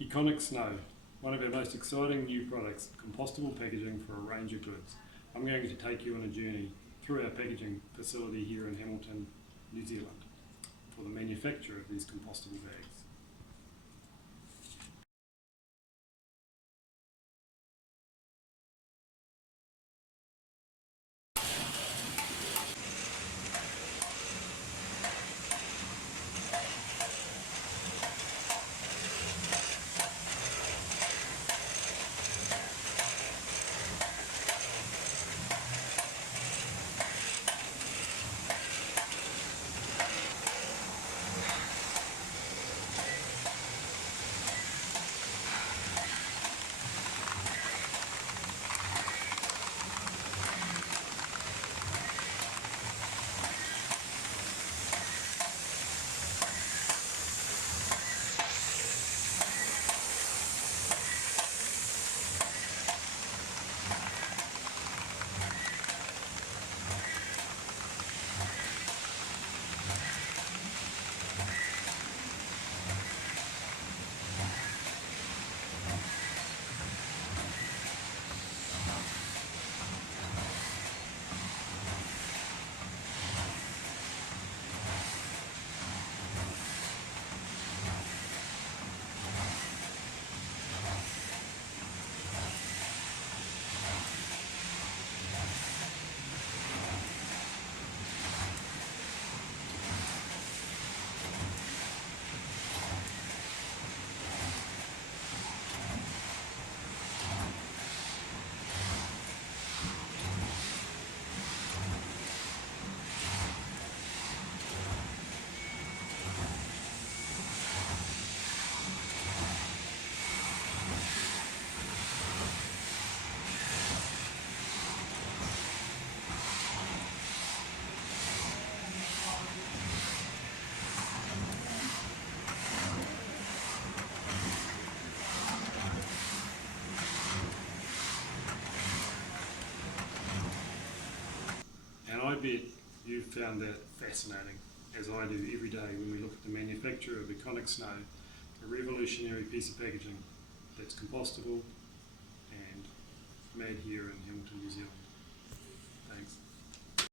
Econic Snow, one of our most exciting new products, compostable packaging for a range of goods. I'm going to take you on a journey through our packaging facility here in Hamilton, New Zealand, for the manufacture of these compostable bags. And I bet you found that fascinating, as I do every day when we look at the manufacture of Econic Snow, a revolutionary piece of packaging that's compostable and made here in Hamilton, New Zealand. Thanks.